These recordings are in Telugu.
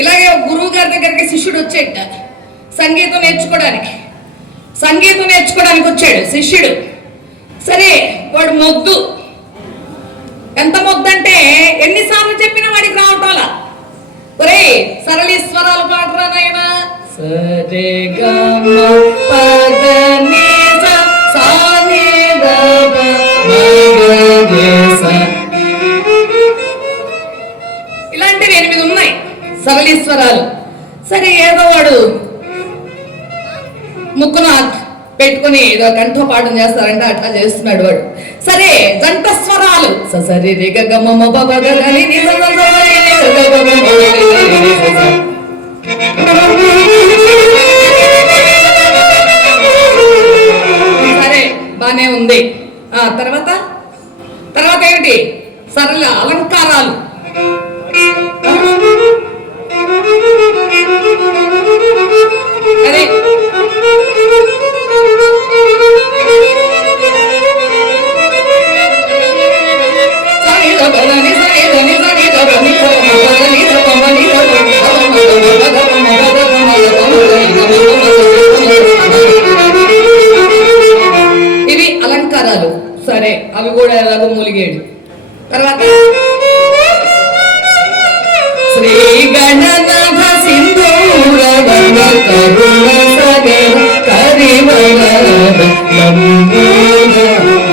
ఇలాగే ఒక గురువు గారి దగ్గరికి శిష్యుడు వచ్చేట సంగీతం నేర్చుకోవడానికి వచ్చాడు శిష్యుడు. సరే వాడు మొద్దు, ఎంత మొద్దు అంటే ఎన్నిసార్లు చెప్పినా వాడికి రావటంలా. ఒరే సరళీశ్వరాలు పాడరా నాయనా, సరే ఇలాంటివి 8 ఉన్నాయి సరళీశ్వరాలు. సరే ఏదో వాడు ముక్కున పెట్టుకుని ఏదో కంఠోపాఠం చేస్తారంటే అట్లా చేస్తున్నాడు వాడు. సరే జంట స్వరాలు సరి రి గ మ మ ప ప గ ని ని స స సరే బానే ఉంది. తర్వాత ఏమిటి సరళ అలంకారాలు. అరే ఇవి అలంకారాలు. సరే అవి కూడా ఎలాగో మూలిగేడు. తర్వాత శ్రీ గణనాథ సింధూర వన కరుణ సగర కరివల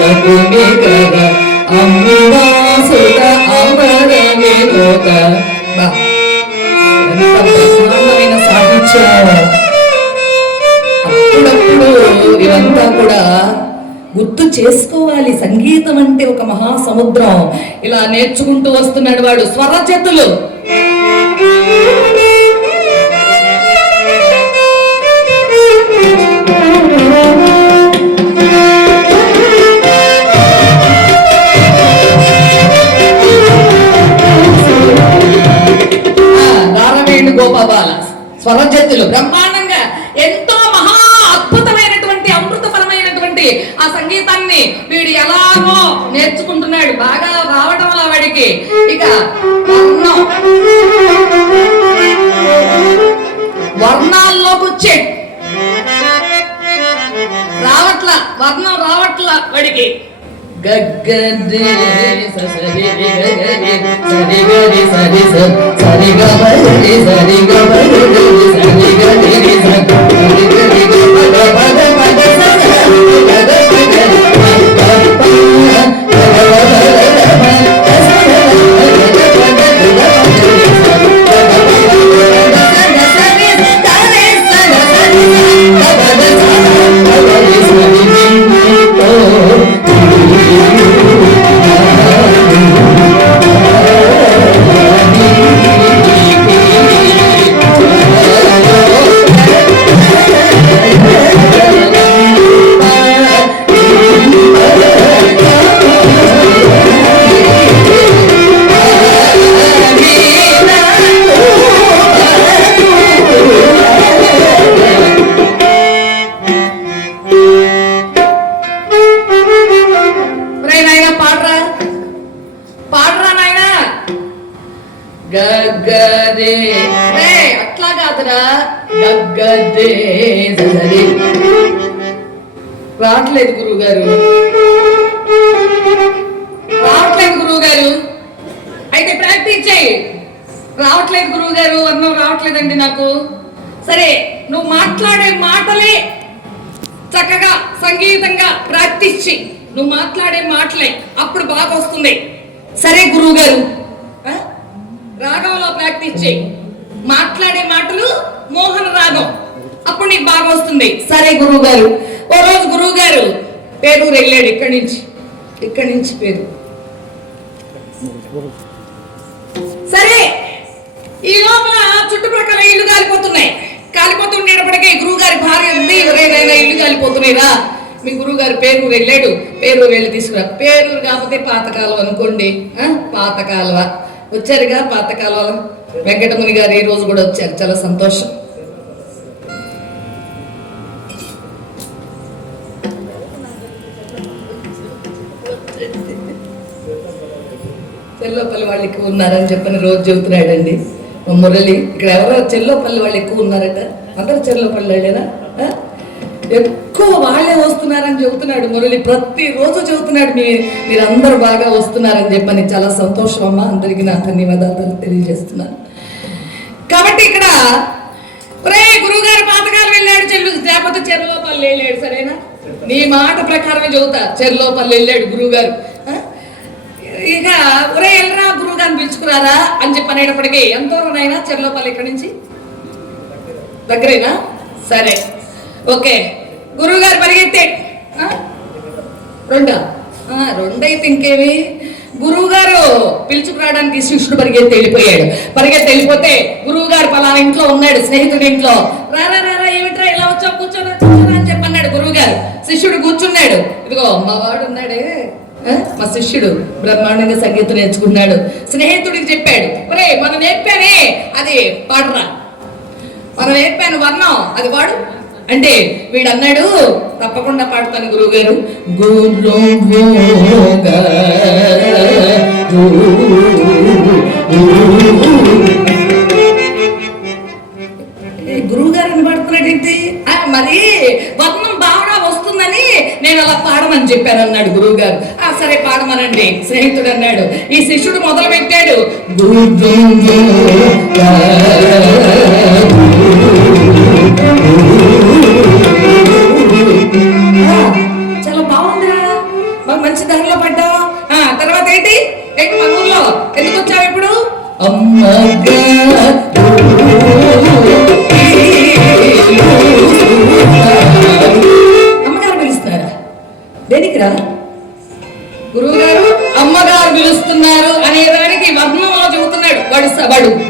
లకుమి కర అమృతాసుత అమరమిలోక. ఎంత బ్రహ్మాండమైన సాహిత్యం. అప్పుడప్పుడు ఇవంతా కూడా గుర్తు చేసుకోవాలి. సంగీతం అంటే ఒక మహాసముద్రం. ఇలా నేర్చుకుంటూ వస్తున్నాడు వాడు. స్వరజతులు నారాయణ గోపాల స్వరజతులు బ్రహ్మాండంగా ఎంతో మహా అద్భుతమైనటువంటి అమృతపరమైనటువంటి ఆ సంగీతాన్ని వీడు ఎలాగో నేర్చుకుంటున్నాడు. బాగా రావడం వల్ల వాడికి ఇక వర్ణాల్లోకి వచ్చే వర్ణం రావట్లా వాడికి. గగ్గదే సరి గరి సరి గరి సరి సరి గరి సరి గరి సరి గరి సరి అట్లా కాదురా. గగ్గదే సరి రావట్లేదు గురువు గారు, అయితే ప్రాక్టీస్ చేయి. రావట్లేదు గురువు గారు, అన్నం రావట్లేదండి నాకు. సరే నువ్వు మాట్లాడే మాటలే చక్కగా సంగీతంగా ప్రాక్టీస్ చెయ్యి. నువ్వు మాట్లాడే మాటలే అప్పుడు బాగా వస్తుంది. సరే గురువు గారు, రాగంలో ప్రాక్టీస్ చేయి. మాట్లాడే మాటలు మోహన రాగం, అప్పుడు నీకు బాగా వస్తుంది. సరే గురువు గారు. ఓ రోజు గురువు గారు పేరూరు వెళ్ళాడు. ఇక్కడి నుంచి పేరు. సరే ఈ లోపల చుట్టుప్రక్కల ఇల్లు కాలిపోతుండేటప్పటికే గురువు గారి భార్య ఉంది, ఎవరైనా ఇల్లు కాలిపోతున్నాయిరా. మీ గురువు గారు పేరూరు వెళ్ళాడు. పేరూరు వెళ్ళి తీసుకురా. పేరూరు కాకపోతే పాతకాలం అనుకోండి. పాతకాలువ వచ్చారుగా. పాతకాలువ వెంకటముని గారు ఈ రోజు కూడా వచ్చారు. చాలా సంతోషం. చెల్లపల్లి వాళ్ళకి ఉన్నారని చెప్పని రోజు చెబుతున్నాడండి. మురళి ఇక్కడ ఎవరో చెల్లోపల్లి వాళ్ళు ఎక్కువ ఉన్నారట, అందరూ చెల్లోపల్లి వాళ్ళేనా? ఎక్కువ వాళ్ళే వస్తున్నారని చెబుతున్నాడు మురళి, ప్రతిరోజు చెబుతున్నాడు మీరందరూ బాగా వస్తున్నారని చెప్పని. చాలా సంతోషం అమ్మా, అందరికీ నా ధన్యవాదాలు తెలియజేస్తున్నాను. కాబట్టి ఇక్కడ గురువుగారు పాతకాలం వెళ్ళాడు లేకపోతే చెర్లోపల్లి వెళ్ళాడు, సరేనా? నీ మాట ప్రకారమే చెబుతా, చెర్లోపల్లి వెళ్ళాడు గురువుగారు. ఇక వెళ్ళరా గురువు గారిని పిలుచుకురారా అని చెప్పి అనేటప్పటికీ ఎంత దూరం అయినా చెర్లోపల్లి ఇక్కడి నుంచి దగ్గరేనా? సరే ఓకే. గురువు గారు పరిగెత్తే రెండైతే ఇంకేమి, గురువు గారు పిలుచుకురావడానికి శిష్యుడు పరిగెత్తి వెళ్ళిపోయాడు. పరిగెత్తి వెళ్ళిపోతే గురువు గారు పలానా ఇంట్లో ఉన్నాడు, స్నేహితుడి ఇంట్లో. రారా రారా ఏమిట్రా ఇలా వచ్చావు, కూర్చోరా కూర్చోరా అని చెప్పి అన్నాడు గురువు గారు. శిష్యుడు కూర్చున్నాడు. ఇదిగో మా వాడు ఉన్నాడే, మా శిష్యుడు బ్రహ్మాండంగా సంగీతం నేర్చుకున్నాడు. స్నేహితుడికి చెప్పాడు, ఒరే మనం నేర్పానే అది పాడరా, మనం నేర్పాను వర్ణం అది వాడు అంటే వీడు అన్నాడు, తప్పకుండా పాడుతాను గురువు గారు. గురువు గారు అని పాడుతున్నాడు ఏంటి? మరి వర్ణం బాగా వస్తుందని నేను అలా పాడమని చెప్పాను అన్నాడు గురువు గారు. సరే పాడమనండి స్నేహితుడు అన్నాడు. ఈ శిష్యుడు మొదలు పెట్టాడు, చాలా బాగుందిరా, మాకు మంచి దారిలో పడ్డావు. తర్వాత ఏంటి మన ఊర్లో ఎందుకు వచ్చావు ఇప్పుడు? అమ్మగారు పిలుస్తున్నారా? దేనికిరా? గురువు గారు అమ్మగారు పిలుస్తున్నారు అనేదానికి వర్ణంలో చెబుతున్నాడు వాడు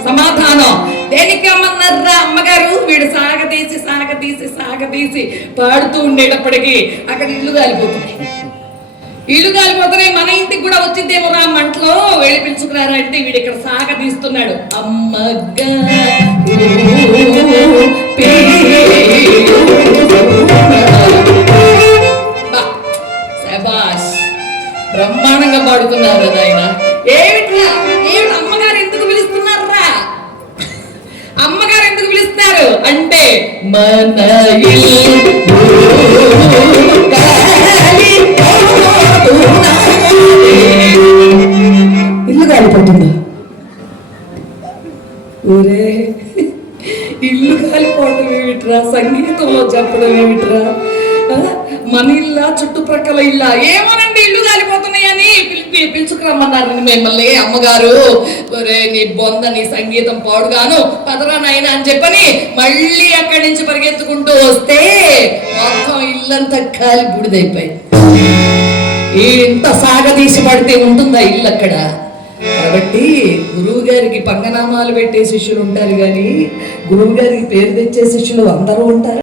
సమాధానం. దేనికి అమ్మన్నారా అమ్మగారు? వీడు సాగతీసి సాగతీసి సాగతీసి పాడుతూ ఉండేటప్పటికీ అక్కడ ఇల్లు కాలిపోతున్నాయి. మన ఇంటికి కూడా వచ్చిందేమో రా మంటలో, వెళ్ళి పిలుచుకురారా అంటే వీడు ఇక్కడ సాగతీస్తున్నాడు. అమ్మగా శభాష్, బ్రహ్మాండంగా పాడుతున్నారు కదా ఆయన. ఏమిట్రా ఏమిటి అమ్మగారు ఎందుకు పిలుస్తున్నారా? అమ్మగారు ఎందుకు పిలుస్తారు అంటే మన ఇల్లు కాలిపోతుందా? ఊరే ఇల్లు కాలిపోవటం ఏమిట్రా, సంగీతంలో చెప్పడం ఏమిట్రా? మన ఇల్లా చుట్టుప్రక్కల ఇల్లా? ఏమోనండి ఇల్లు కాలిపోతున్నాయని పిలుచుకురమ్మన్నారు మిమ్మల్ని అమ్మగారు. ఒరే నీ బొంద, నీ సంగీతం పాడుగాను పదరా నాయన అని చెప్పని మళ్ళీ అక్కడి నుంచి పరిగెత్తుకుంటూ వస్తే మొత్తం ఇల్లంతా కాలి బూడిదైపోయింది. ఇంత సాగదీసి పడితే ఉంటుందా ఇల్లు అక్కడ? కాబట్టి గురువు గారికి పంగనామాలు పెట్టే శిష్యులు ఉంటారు కానీ గురువు గారికి పేరు తెచ్చే శిష్యులు అందరూ ఉంటారు.